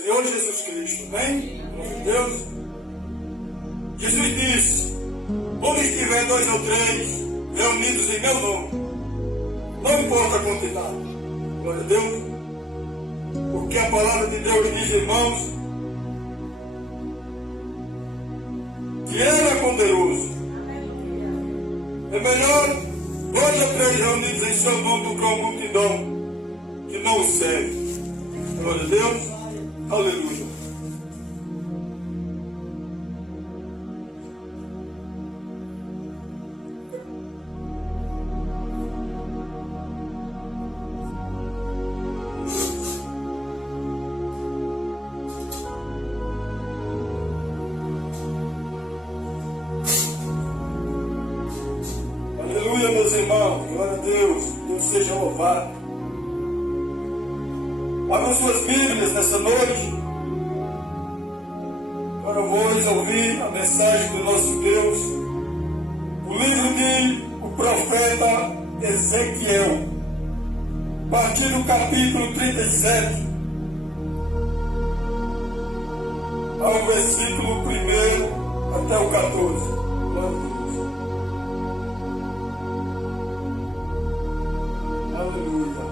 Senhor Jesus Cristo. Amém? Glória a Deus. Jesus disse: onde estiver 2 ou 3 reunidos em meu nome, não importa a quantidade. Glória a Deus. Porque a palavra de Deus diz, irmãos, que Ele é poderoso. É melhor 2 ou 3 reunidos em seu nome do que uma multidão que não o serve. Glória a Deus. Aleluia. Aleluia, meus irmãos. Glória a Deus. Deus seja louvado. Abram suas Bíblias nessa noite. Agora vamos ouvir a mensagem do nosso Deus. O livro de o profeta Ezequiel, a partir do capítulo 37, ao versículo 1 até o 14. Glória a Deus. Aleluia.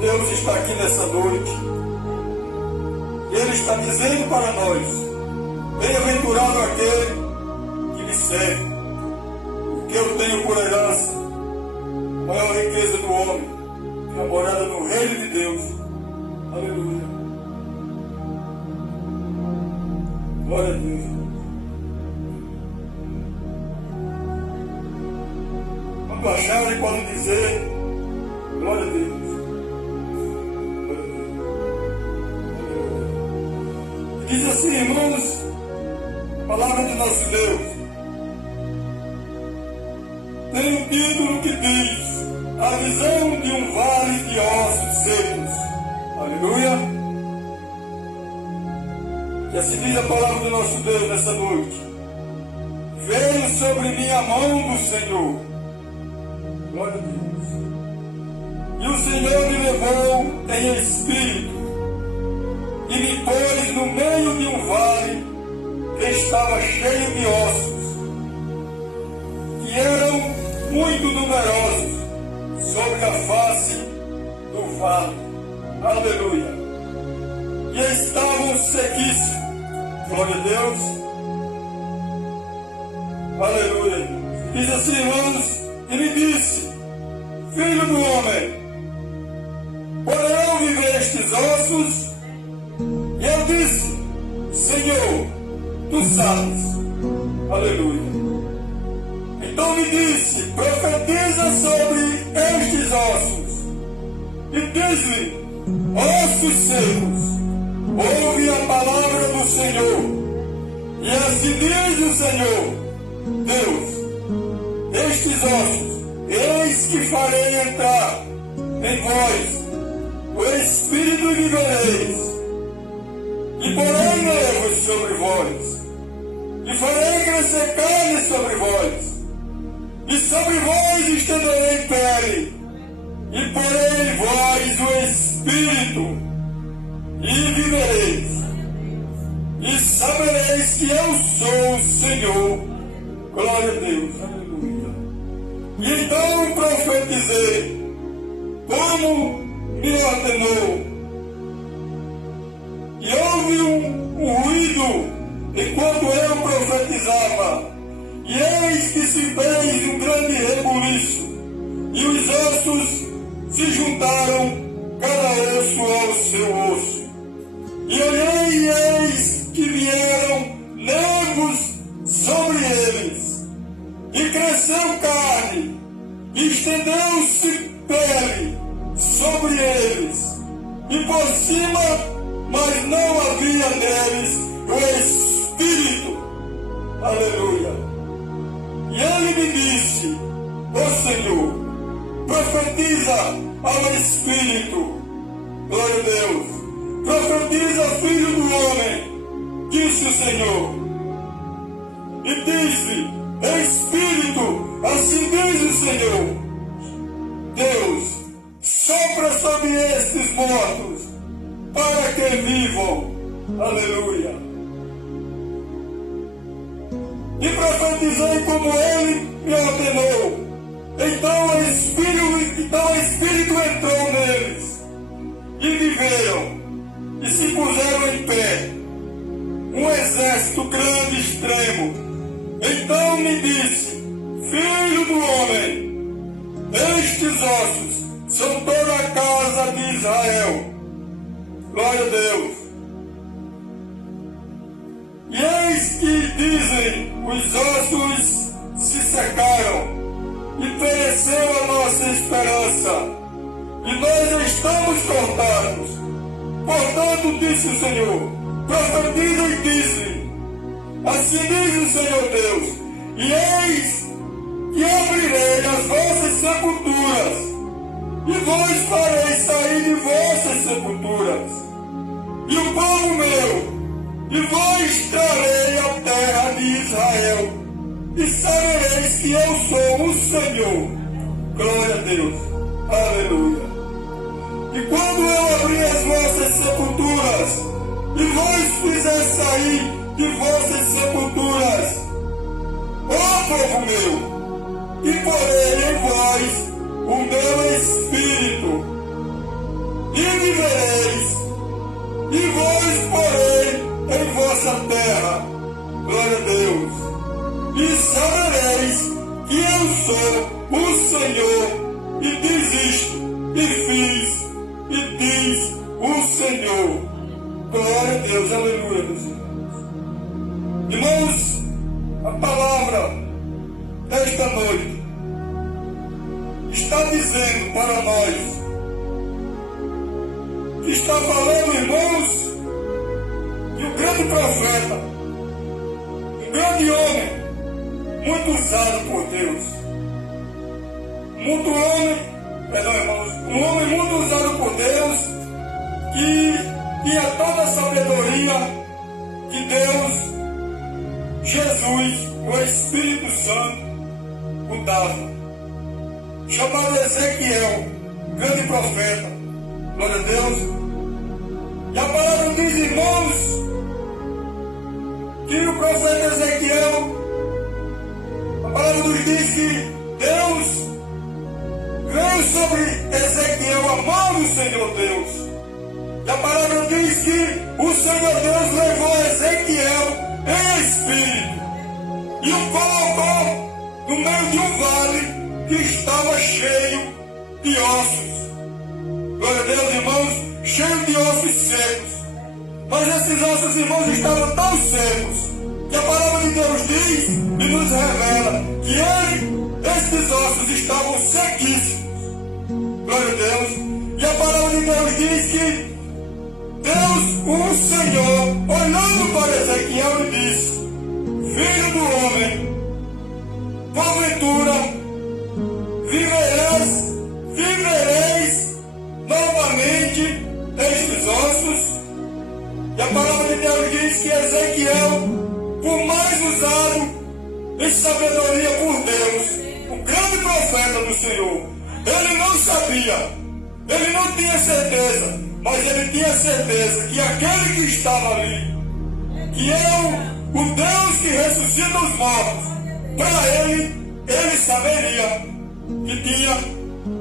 Deus está aqui nessa noite. Ele está dizendo para nós: bem-aventurado aquele que me serve, porque eu tenho por herança a maior riqueza do homem, que é a morada no reino de Deus. Aleluia. Glória a Deus. Quando acharem, podem dizer: glória a Deus. Diz assim, irmãos, a palavra de nosso Deus. Tem um título que diz: a visão de um vale de ossos secos. Aleluia. E assim diz a palavra do nosso Deus nessa noite: veio sobre mim a mão do Senhor. Glória a Deus. E o Senhor me levou em espírito e me pôs no meio de um vale que estava cheio de ossos, que eram muito numerosos sobre a face do vale. Aleluia. E estavam sequíssimos. Glória a Deus. Aleluia. Diz assim, irmãos, e me disse: filho do homem, porém viver estes ossos? E eu disse: Senhor, tu sabes. Aleluia. Então me disse: profetiza sobre estes ossos e diz-lhe: ossos secos, ouve a palavra do Senhor. E assim diz o Senhor Deus: estes ossos, eis que farei entrar em vós o Espírito e vivereis. E porém nervos sobre vós, e farei crescer carne sobre vós, e sobre vós estenderei pele, e porei em vós o Espírito, e vivereis, e sabereis que eu sou o Senhor. Glória a Deus. Aleluia. E então profetizei, como me ordenou. E houve um ruído enquanto eu profetizava, e eis que se fez um grande rebuliço, e os ossos se juntaram, cada osso ao seu osso. E olhei, e eis que vieram nervos sobre eles, e cresceu carne, e estendeu-se pele sobre eles, e por cima, mas não havia neles o Espírito. Aleluia. E ele me disse: ó Senhor, profetiza ao Espírito. Glória a Deus. Profetiza, filho do homem, disse o Senhor. E diz-lhe: Espírito, assim diz o Senhor, que vivam. Aleluia. E profetizei como ele me ordenou. Então o Espírito entrou neles, e viveram, e se puseram em pé, um exército grande e extremo. Então me disse: Filho do homem, estes ossos são toda a casa de Israel. Glória a Deus. E eis que dizem: os ossos se secaram, e pereceu a nossa esperança, e nós estamos cortados. Portanto, disse o Senhor, profetiza e disse: assim diz o Senhor Deus, e eis que abrirei as vossas sepulturas, e vos farei sair de vossas sepulturas, e o povo meu, e vos trarei a terra de Israel, e sabereis que eu sou o Senhor. Glória a Deus. Aleluia. E quando eu abrir as vossas sepulturas, e vos fizer sair de vossas sepulturas, ó povo meu, e porei em vós o meu Espírito, e vivereis, e vos porei em vossa terra. Glória a Deus. E sabereis que eu sou o Senhor, e diz isto, e fiz, e diz o Senhor. Glória a Deus, aleluia, meus irmãos. Irmãos, a palavra desta noite está dizendo para nós, que está falando, irmãos, que o grande profeta, um grande homem, muito usado por Deus, um homem muito usado por Deus, que tinha toda a sabedoria que Deus, Jesus, o Espírito Santo, o dava, chamado Ezequiel, grande profeta. Glória a Deus. E a palavra diz, irmãos, que o profeta Ezequiel, a palavra nos diz que Deus veio sobre Ezequiel a mão do Senhor Deus. E a palavra diz que o Senhor Deus levou Ezequiel em espírito e o colocou no meio de um vale que estava cheio de ossos. Glória a Deus, irmãos, cheio de ossos secos. Mas esses ossos, irmãos, estavam tão secos que a palavra de Deus diz e nos revela que estes ossos estavam sequíssimos. Glória a Deus. E a palavra de Deus diz que Deus, o Senhor, olhando para Ezequiel, e disse: Filho do homem, porventura vivereis novamente estes ossos? E a palavra de Deus diz que Ezequiel, por mais usado em sabedoria por Deus, o grande profeta do Senhor, ele não sabia, ele não tinha certeza, mas ele tinha certeza que aquele que estava ali, que é o Deus que ressuscita os mortos, para ele saberia que tinha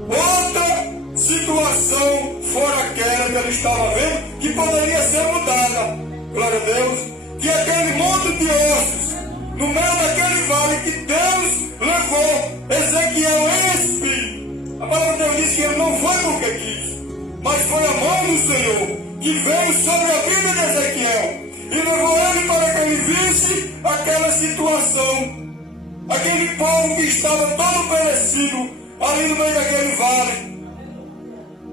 outra situação fora aquela que ele estava vendo, que poderia ser mudada. Glória a Deus. Que aquele monte de ossos, no meio daquele vale, que Deus levou Ezequiel em espírito. A palavra de Deus diz que ele não foi porque quis, mas foi a mão do Senhor que veio sobre a vida de Ezequiel e levou ele para que ele visse aquela situação, aquele povo que estava todo perecido ali no meio daquele vale.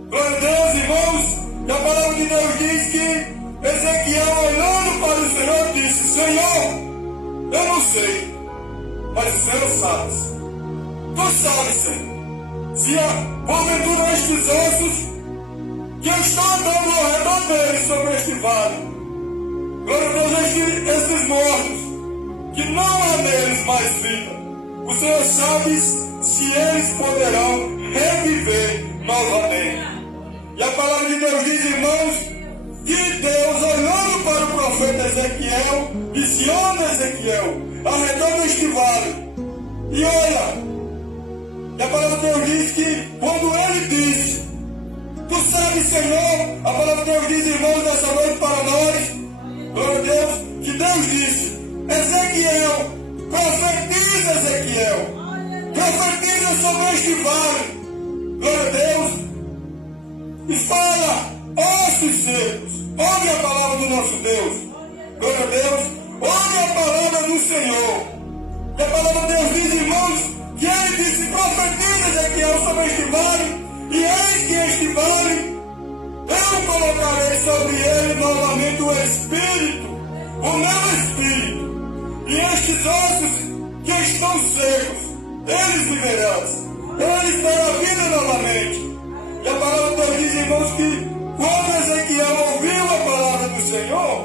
Glória a Deus, irmãos. E a palavra de Deus diz que Ezequiel, olhando para o Senhor, disse: Senhor, eu não sei, mas o Senhor sabe. Tu sabes, Senhor, se porventura estes ossos que eu estou andando ao redor deles sobre este vale, glória a Deus, estes mortos, que não há neles mais vida, o Senhor sabe se eles poderão reviver novamente. E a palavra de Deus diz, irmãos, que Deus, olhando para o profeta Ezequiel, disse: anda, Ezequiel, ao redor deste vale, e olha. E a palavra de Deus diz que quando ele disse: tu sabes, Senhor, a palavra de Deus diz, irmãos, nessa noite para nós, glória a Deus, que Deus disse: Ezequiel, profetiza, Ezequiel, profetiza sobre este vale, glória a Deus, e fala: ossos secos, ouve a palavra do nosso Deus, glória a Deus, ouve a palavra do Senhor. E a palavra de Deus diz, irmãos, que ele disse: profetiza, Ezequiel, sobre este vale, e eis que este vale, eu colocarei sobre ele novamente o Espírito, o meu Espírito, e estes ossos que estão secos, eles viverão, eles terão vida novamente. E a palavra de Deus diz, irmãos, que quando Ezequiel ouviu a palavra do Senhor,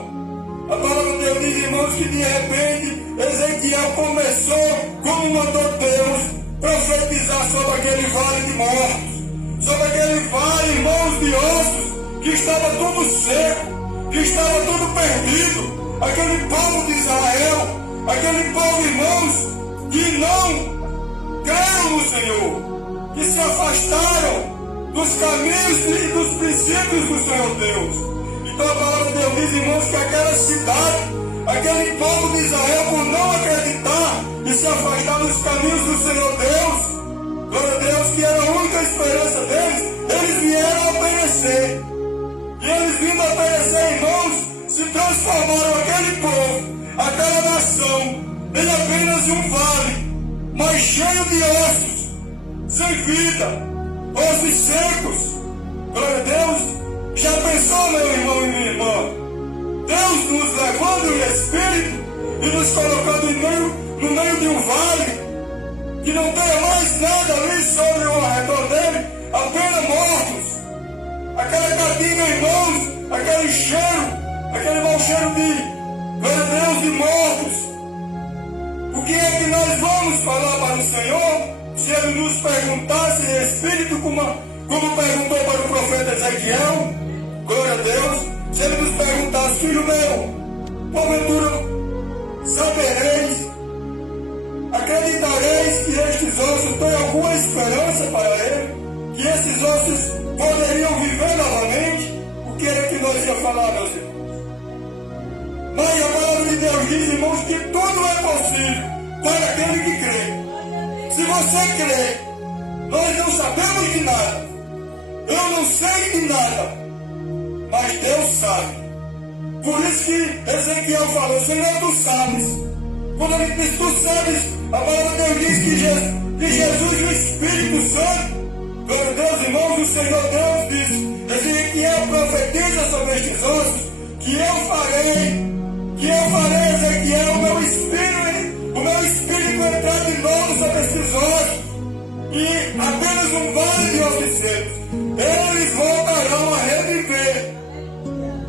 a palavra de Deus diz, irmãos, que de repente Ezequiel começou, como mandou Deus, profetizar sobre aquele vale de mortos, sobre aquele vale, irmãos, de ossos, que estava tudo seco, que estava tudo perdido, aquele povo de Israel, aquele povo, irmãos, que não creram no Senhor, que se afastaram dos caminhos e dos princípios do Senhor Deus. Então a palavra de Deus diz, irmãos, que aquela cidade, aquele povo de Israel, por não acreditar e se afastar dos caminhos do Senhor Deus, glória a Deus, que era a única esperança deles, eles vieram a perecer. E eles vindo a perecer, irmãos, se transformaram aquele povo, aquela nação, em apenas um vale, mas cheio de ossos, sem vida, ossos secos. Glória a Deus. Já pensou, meu irmão e minha irmã? Deus nos levando em espírito e nos colocando no meio de um vale que não tem mais nada ali sobre ou ao redor dele, apenas mortos. Aquela catinga, irmãos, aquele cheiro, aquele mau cheiro de, glória a Deus, de mortos. O que é que nós vamos falar para o Senhor se ele nos perguntasse em espírito, como perguntou para o profeta Ezequiel? Glória a Deus. Se ele nos perguntasse: filho meu, porventura sabereis, acreditareis que estes ossos têm alguma esperança para ele, que esses ossos poderiam viver novamente? O que era que nós ia falar, meus irmãos? Mas a palavra de Deus diz, irmãos, que tudo é possível para aquele que crê. Se você crê, nós não sabemos de nada, eu não sei de nada, mas Deus sabe. Por isso que Ezequiel falou: Senhor, tu sabes. Quando ele diz tu sabes, a palavra de Deus diz que Jesus e o Espírito Santo, glória a Deus, irmãos, o Senhor Deus diz: Ezequiel, profetiza sobre estes ossos, que eu farei, Ezequiel, o meu Espírito entrar de novo sobre estes ossos, e apenas um vale de ossos secos, eles voltarão a reviver.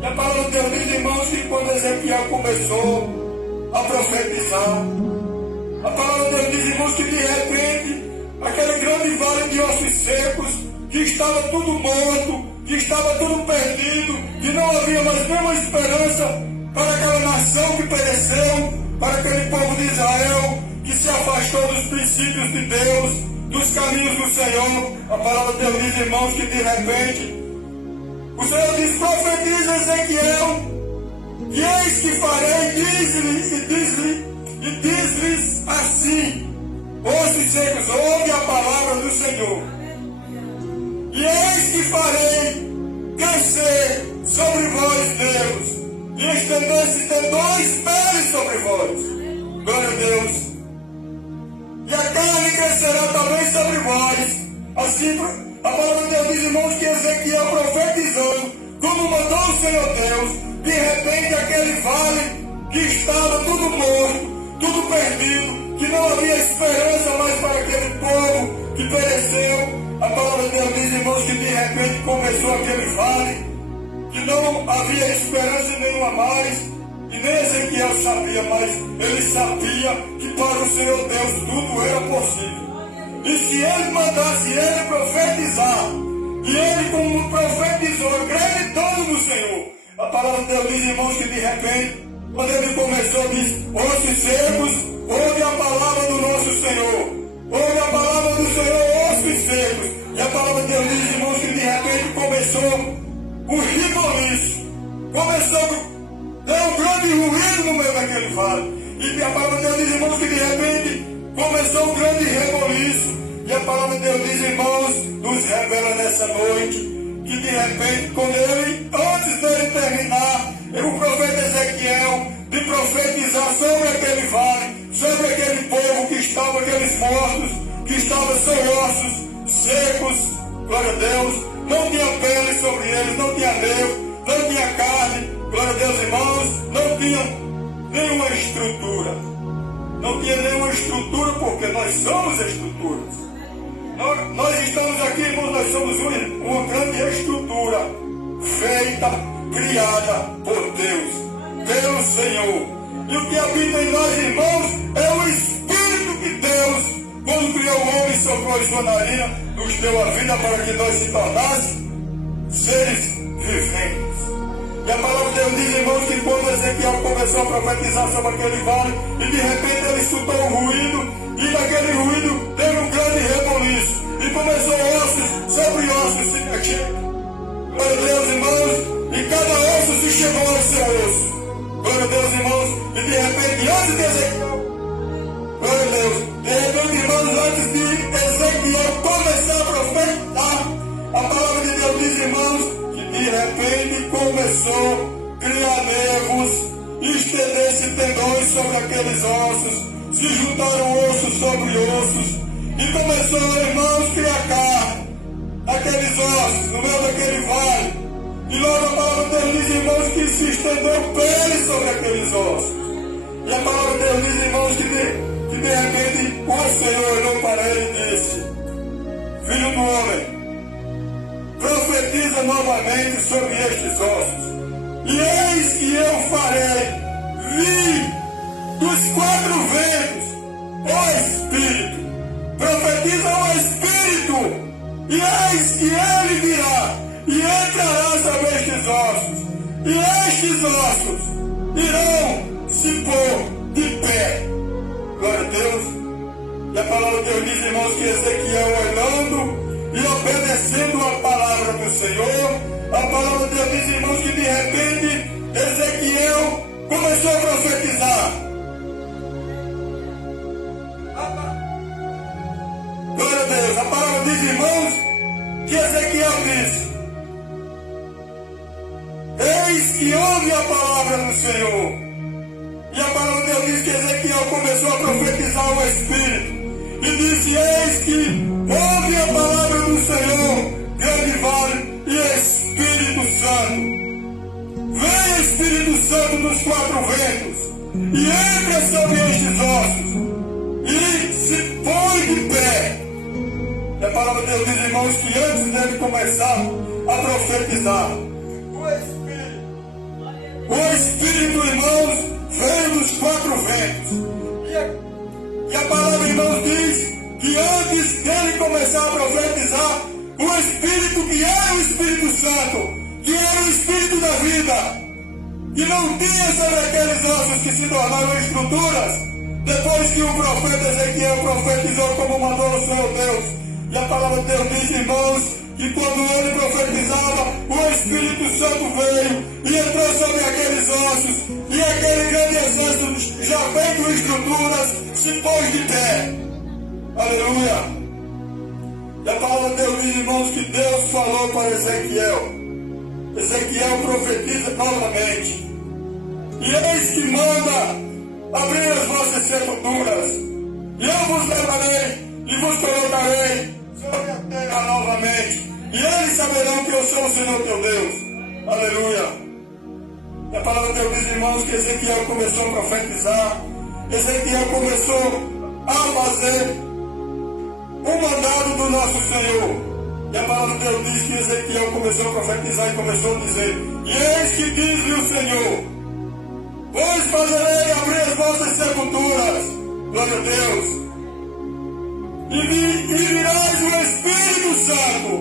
E a palavra de Deus diz, irmãos, que quando Ezequiel começou a profetizar, a palavra de Deus diz, irmãos, que de repente aquele grande vale de ossos secos, que estava tudo morto, que estava tudo perdido, que não havia mais nenhuma esperança para aquela nação que pereceu, para aquele povo de Israel que se afastou dos princípios de Deus, dos caminhos do Senhor. A palavra de Deus diz, irmãos, que de repente o Senhor diz: profetiza, Ezequiel, que eis que farei, diz-lhes assim, ossos secos, ouve a palavra do Senhor. E eis que farei crescer sobre vós Deus, e estender-se tendões peles sobre vós. Glória a Deus. E a carne crescerá também sobre vós. Assim, a palavra de Deus diz, irmãos, que Ezequiel profetizando, como mandou o Senhor Deus, de repente aquele vale que estava tudo morto, tudo perdido, que não havia esperança mais para aquele povo que pereceu. A palavra de Deus diz, irmãos, que de repente começou aquele vale, que não havia esperança nenhuma mais, e nem Ezequiel sabia, mas ele sabia que para o Senhor Deus tudo era possível. E se ele mandasse ele profetizar, e ele, como profetizou, acreditando no Senhor, A palavra de Deus diz, irmãos, que de repente, quando ele começou, diz, ossos secos, ouve a palavra do nosso Senhor. Ouve a palavra do Senhor, ossos secos. E a palavra de Deus diz, irmãos, que de repente começou um reboliço. Começou, deu um grande ruído no meio daquele vale. E a palavra de Deus diz, irmãos, que de repente começou um grande reboliço. E a palavra de Deus diz, irmãos, nos revela nessa noite, que de repente, quando ele, antes dele terminar, o profeta Ezequiel, de profetizar sobre aquele vale, sobre aquele povo que estava, aqueles mortos, que estavam sem ossos, secos, glória a Deus, não tinha pele sobre eles, não tinha nervo, não tinha carne, glória a Deus, irmãos, não tinha nenhuma estrutura. Não tinha nenhuma estrutura, porque nós somos estruturas. Nós estamos aqui, irmãos, nós somos uma grande estrutura feita, criada por Deus, pelo Senhor. E o que habita em nós, irmãos, é o Espírito que Deus, quando criou o homem, soprou em sua narina, nos deu a vida para que nós se tornássemos seres viventes. E a palavra de Deus diz, irmãos, que quando Ezequiel começou a profetizar sobre aquele vale, e de repente ele escutou um ruído, e daquele ruído teve um grande reboliço, e começou ossos sobre ossos se mexer. Glória a Deus, irmãos, e cada osso se chegou ao seu osso. Glória a Deus, irmãos, e de repente, antes de Ezequiel, glória a Deus, de repente, irmãos, antes de Ezequiel começar a profetizar, a palavra de Deus diz, irmãos, que de repente começou a criar nervos, estender-se tendões sobre aqueles ossos, se juntaram ossos sobre ossos, e começou, irmãos, a criar carne, aqueles ossos, no meio daquele vale. E logo a palavra de Deus diz, irmãos, que se estendeu pele sobre aqueles ossos. E a palavra de Deus diz, irmãos, que de repente o Senhor olhou para ele e disse, filho do homem, profetiza novamente sobre estes ossos. E eis que eu farei vir dos quatro ventos o Espírito. Profetiza o Espírito. E eis que ele virá e entrará sobre estes ossos. E estes ossos irão se pôr de pé. Glória a Deus. E a palavra de Deus diz, irmãos, que Ezequiel olhando e obedecendo a palavra do Senhor, a palavra de Deus diz, irmãos, que de repente Ezequiel começou a profetizar. Glória a Deus. A palavra diz, irmãos, que Ezequiel disse, eis que ouve a palavra do Senhor. E a palavra de Deus diz que Ezequiel começou a profetizar o Espírito. E disse, eis que ouve a palavra do Senhor, grande vale e Espírito Santo. Venha Espírito Santo dos quatro ventos, e entra sobre estes ossos, e se põe de pé. E a palavra de Deus diz, irmãos, que antes dele começar a profetizar, o Espírito, irmãos, veio dos quatro ventos. E a palavra, irmãos, diz que antes dele começar a profetizar, o Espírito, que era o Espírito Santo, que era o Espírito da vida, e não tinha sobre aqueles ossos que se tornaram estruturas, depois que o profeta Ezequiel profetizou como mandou o Senhor Deus. E a palavra de Deus diz, irmãos, que quando ele profetizava, o Espírito Santo veio e entrou sobre aqueles ossos, e aquele grande exército, já feito estruturas, se pôs de pé. Aleluia! E a palavra de Deus diz, irmãos, que Deus falou para Ezequiel. Ezequiel profetiza novamente. E eis que manda abrir as vossas sepulturas, e eu vos levarei e vos colocarei sobre a terra novamente, e eles saberão que eu sou o Senhor teu Deus. Aleluia. E a palavra de Deus diz, irmãos, que Ezequiel começou a profetizar. Ezequiel começou a fazer o mandado do nosso Senhor. E a palavra de Deus diz que Ezequiel começou a profetizar e começou a dizer, e eis que diz-lhe o Senhor, pois fazerei abrir as vossas sepulturas. Glória a Deus. E virás o Espírito Santo,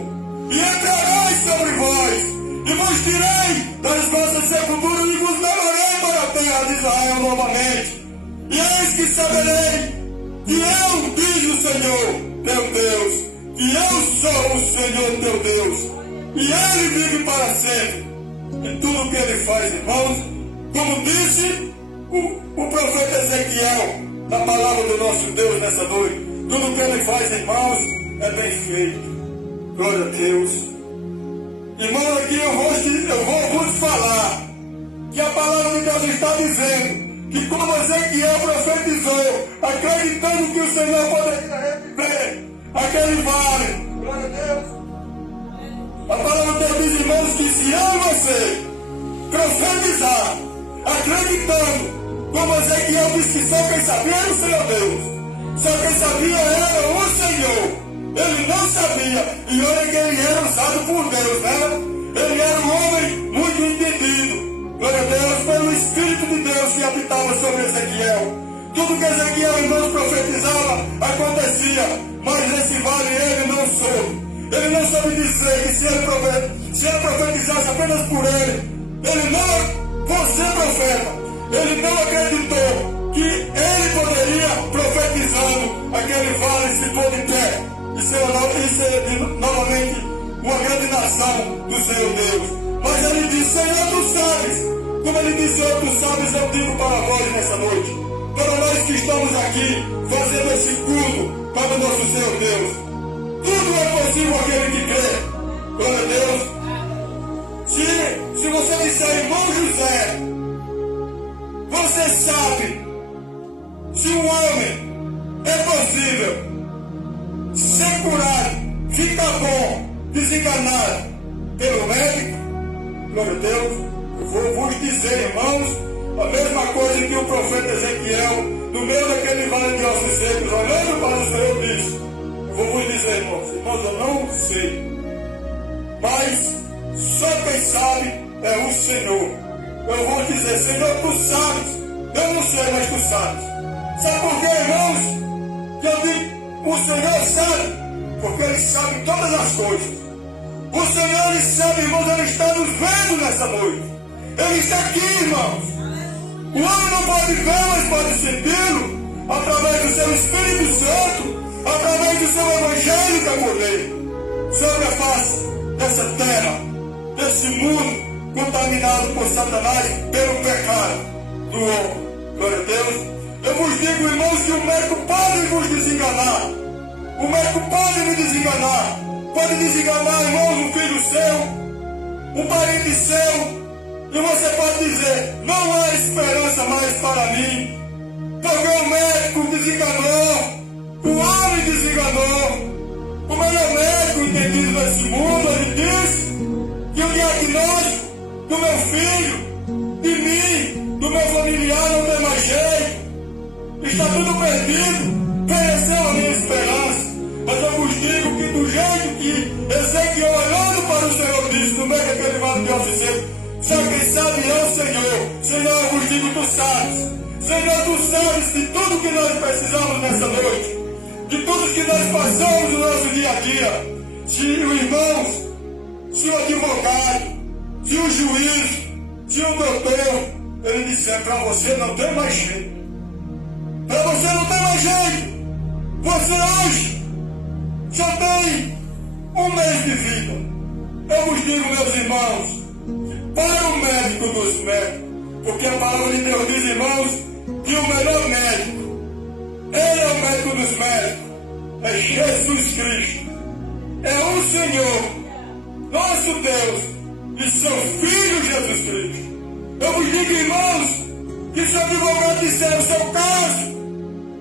e entrarás sobre vós, e vos tirei das vossas sepulturas e vos levarei para a terra de Israel novamente. E eis que saberei que eu, diz o Senhor, teu Deus, que eu sou o Senhor teu Deus, e Ele vive para sempre. Em tudo que Ele faz, irmãos, como disse o profeta Ezequiel, na palavra do nosso Deus nessa noite, tudo que Ele faz, irmãos, é bem feito. Glória a Deus. Irmão, aqui eu vou vos falar que a palavra de Deus está dizendo que como Ezequiel profetizou, acreditando que o Senhor poderia reviver aquele vale. Glória a Deus. A palavra de Deus diz, irmãos, que se eu e você profetizar, acreditando, como Ezequiel disse que só quem sabia era o Senhor Deus, só quem sabia era o Senhor. Ele não sabia, e olha que ele era usado por Deus, né? Ele era um homem muito entendido, glória a Deus, pelo Espírito de Deus que habitava sobre Ezequiel. Tudo que Ezequiel, irmãos, profetizava, acontecia, mas esse vale ele não soube. Ele não soube dizer que se ele profetizasse apenas por ele não, por ser profeta, ele não acreditou que ele poderia, profetizando, aquele vale se pôr de pé. Isso é novamente uma grande nação do Senhor Deus. Mas ele disse, Senhor, tu sabes. Como ele disse, Senhor, tu sabes, eu digo para vós nessa noite. Para nós que estamos aqui, fazendo esse culto para o nosso Senhor Deus. Tudo é possível aquele que crê. Glória a Deus. Se você disser, irmão José, você sabe se um homem é possível ser curado, ficar bom, desenganado pelo médico, glória a Deus. Eu vou vos dizer, irmãos, a mesma coisa que o profeta Ezequiel, no meio daquele vale de ossos secos, olhando para o Senhor, disse. Eu vou vos dizer, irmãos, eu não sei, mas só quem sabe é o Senhor. Eu vou dizer, Senhor, tu sabes, eu não sei, mas tu sabes. Sabe por quê, irmãos? Que eu digo, o Senhor sabe, porque Ele sabe todas as coisas. O Senhor, Ele sabe, irmãos, Ele está nos vendo nessa noite. Ele está aqui, irmãos. O homem não pode ver, mas pode senti-lo, através do seu Espírito Santo, através do seu Evangelho que é por ele, sobre a face dessa terra, desse mundo contaminado por Satanás, pelo pecado do homem. Glória a Deus. Eu vos digo, irmãos, que o médico pode vos desenganar. O médico pode me desenganar. Pode desenganar, irmãos, um filho seu, um parente seu. E você pode dizer, não há esperança mais para mim. Porque o médico desenganou. O homem desenganou. O melhor médico entendido nesse mundo, ele disse que o diagnóstico do meu filho, de mim, do meu familiar não tem mais jeito. Está tudo perdido, pereceu a minha esperança. Mas eu vos digo que do jeito que Ezequiel olhando para o Senhor disse, no meio daquele vale de ossos secos, só quem sabe é o Senhor. Senhor, eu vos digo, tu sabes. Senhor, tu sabes de tudo que nós precisamos nessa noite, de tudo que nós passamos no nosso dia a dia. Se o irmão, se o advogado, se o juiz, se o doutor, ele disser, para você não tem mais jeito. Para você não tem mais jeito. Você hoje só tem um mês de vida. Eu vos digo, meus irmãos, para o médico dos médicos, porque a palavra de Deus diz, irmãos, que o melhor médico, ele é o médico dos médicos, é Jesus Cristo, é o Senhor, nosso Deus e seu Filho Jesus Cristo. Eu vos digo, irmãos, que se o advogado disser o seu caso,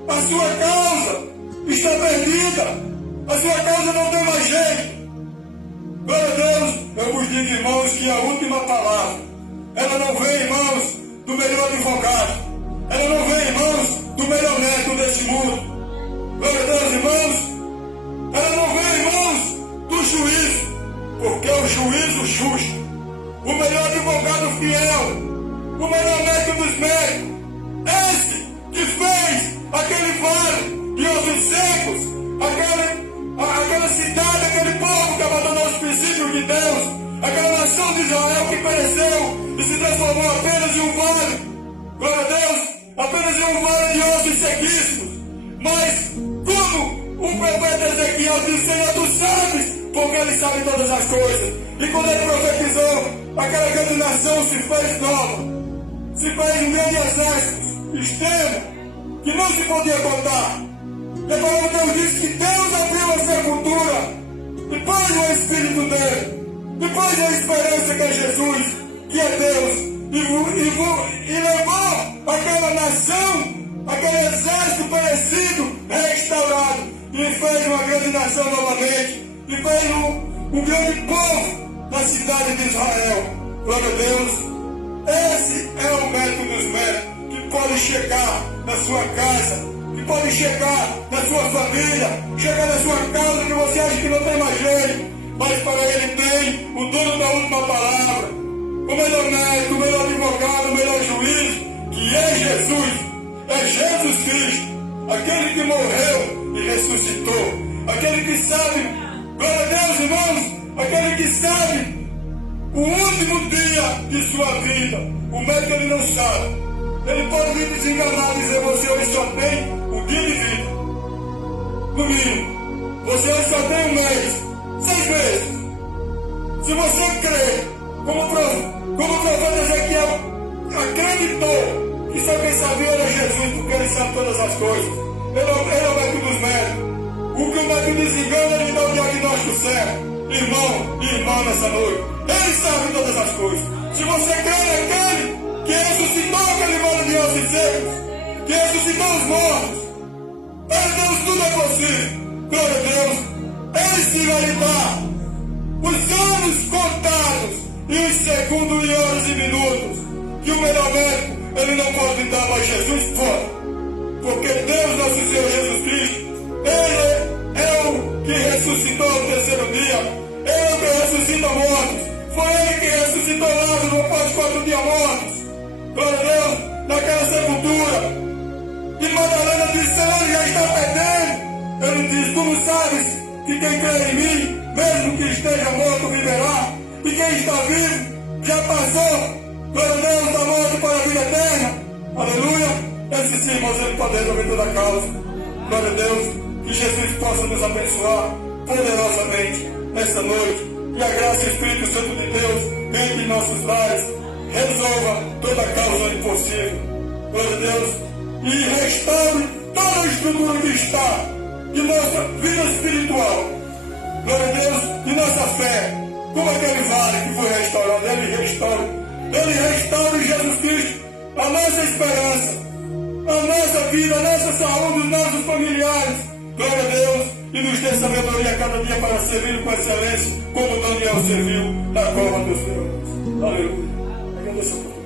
a sua causa está perdida, a sua causa não tem mais jeito. Glória a Deus, eu vos digo, irmãos, que a última palavra, ela não vem, irmãos, do melhor advogado, ela não vem, irmãos, do melhor médico desse mundo. Glória a Deus, irmãos, ela não vem, irmãos, do juízo, porque o juízo justo, o melhor advogado fiel, o melhor médico dos médicos, esse que fez aquele vale de ossos secos, aquela cidade, aquele povo que abandonou os princípios de Deus, Aquela nação de Israel que pereceu e se transformou apenas em um vale. Glória a Deus, apenas em um vale de ossos sequíssimos. Mas, como o profeta Ezequiel disse, Senhor, tu sabes, porque ele sabe todas as coisas. E quando ele profetizou, aquela grande nação se fez nova, se fez um grande exército extremo, que não se podia contar. E a palavra de Deus diz que Deus abriu a sepultura e pôs o Espírito dele, e pôs a esperança que é Jesus, que é Deus, e levou aquela nação, aquele exército perecido, restaurado, e fez uma grande nação novamente, e fez um grande povo na cidade de Israel. Glória a Deus. Esse é o método dos métodos, que pode chegar na sua casa, que pode chegar na sua família, chegar na sua casa que você acha que não tem mais jeito, mas para ele tem o dono da última palavra, o melhor médico, o melhor advogado, o melhor juiz, que é Jesus, é Jesus Cristo, aquele que morreu e ressuscitou, aquele que sabe, glória a Deus, irmãos, aquele que sabe o último dia de sua vida. O médico ele não sabe. Ele pode vir desenganar e dizer: você hoje só tem um dia de vida. No mínimo. Você hoje só tem um mês, 6 meses. Se você crê, como o profeta Ezequiel acreditou que só quem sabia era Jesus, porque ele sabe todas as coisas. Ele é o médico dos médicos. O que o médico desengana, ele dá o diagnóstico certo. Irmão e irmã nessa noite, ele sabe todas as coisas. Se você crê naquele que ressuscitou aquele vale de ossos secos, que ressuscitou os mortos, para Deus tudo é possível. Glória a Deus. Ele sim vai lhe dar os anos contados e os segundos e horas e minutos que o melhor médico ele não pode dar, mas Jesus pode. Porque Deus, nosso Senhor Jesus Cristo, ele é o que ressuscitou no terceiro dia. Ele é o que ressuscita mortos. Foi ele que ressuscitou Lázaro após 4 dias mortos. Glória a Deus, naquela sepultura. E Madalena disse: Senhor, ele já está perdendo. Ele disse: tu não sabes que quem crê em mim, mesmo que esteja morto, viverá. E quem está vivo, já passou, glória a Deus, da morte para a vida eterna. Aleluia. Esse sim, irmãos, ele pode resolver toda a causa. Glória a Deus. Que Jesus possa nos abençoar poderosamente nesta noite. Que a graça e o Espírito Santo de Deus entre em nossos lares, resolva toda a causa impossível. Glória a Deus. E restaure toda a estrutura que está de nossa vida espiritual. Glória a Deus. De nossa fé. Como aquele vale que foi restaurado. Ele restaura em Jesus Cristo a nossa esperança, a nossa vida, a nossa saúde, os nossos familiares. Glória a Deus, e nos dê sabedoria a cada dia para servir com excelência, como Daniel serviu na cova dos leões. Aleluia. Agradeço a